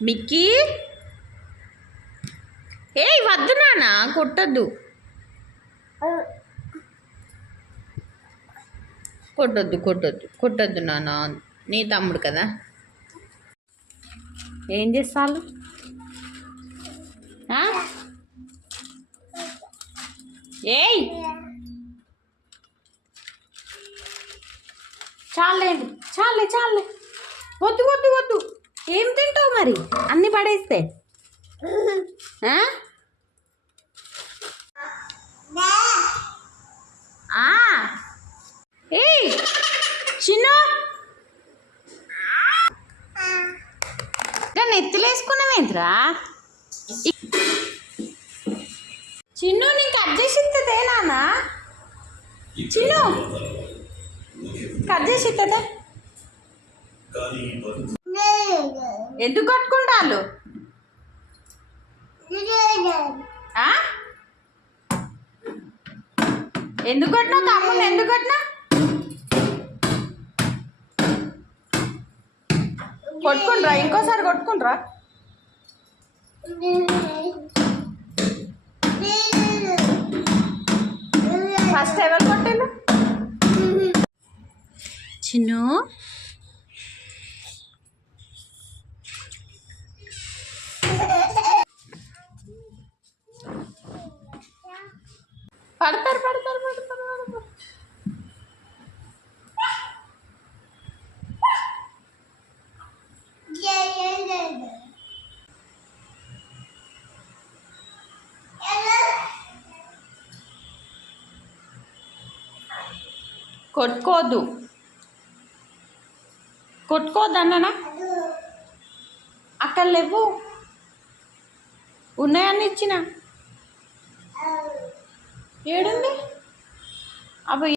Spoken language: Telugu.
మిక్కీ? ఏ వద్దు నాన్న కొట్టద్దు. కొట్టొద్దు కొట్టొద్దు కొట్టొద్దు నాన్న. నీ తమ్ముడు కదా. ఏం చేస్తాను ఏయ్! చాలేండి చాలే చాలే. వద్దు వద్దు మరి? అన్నీ పడేస్తే. ఆ? ఆ. ఏయ్! చిన్న! నెత్తిలేసుకున్నావేంద్రా చిన్ను నీకు కట్ చేసి ఇస్తుందే నాన్న. చిన్ను! కట్ చేసి ఎందుకు కట్టుకుంటారు? ఎందుకు కట్టినా తమ్ముడు ఎందుకు కట్టినా కొట్టుకుంట్రా ఇంకోసారి కొట్టుకుంట్రా ఫస్ట్ ఎవరు కొట్టిండు చిన్ను పడతారు పడతారు పడతారు పడతారు. కొట్టుకోదు కొట్టుకోవద్దు అక్కడ లేవు. ఉన్నాయని ఇచ్చినా? ఏడుంది? అవి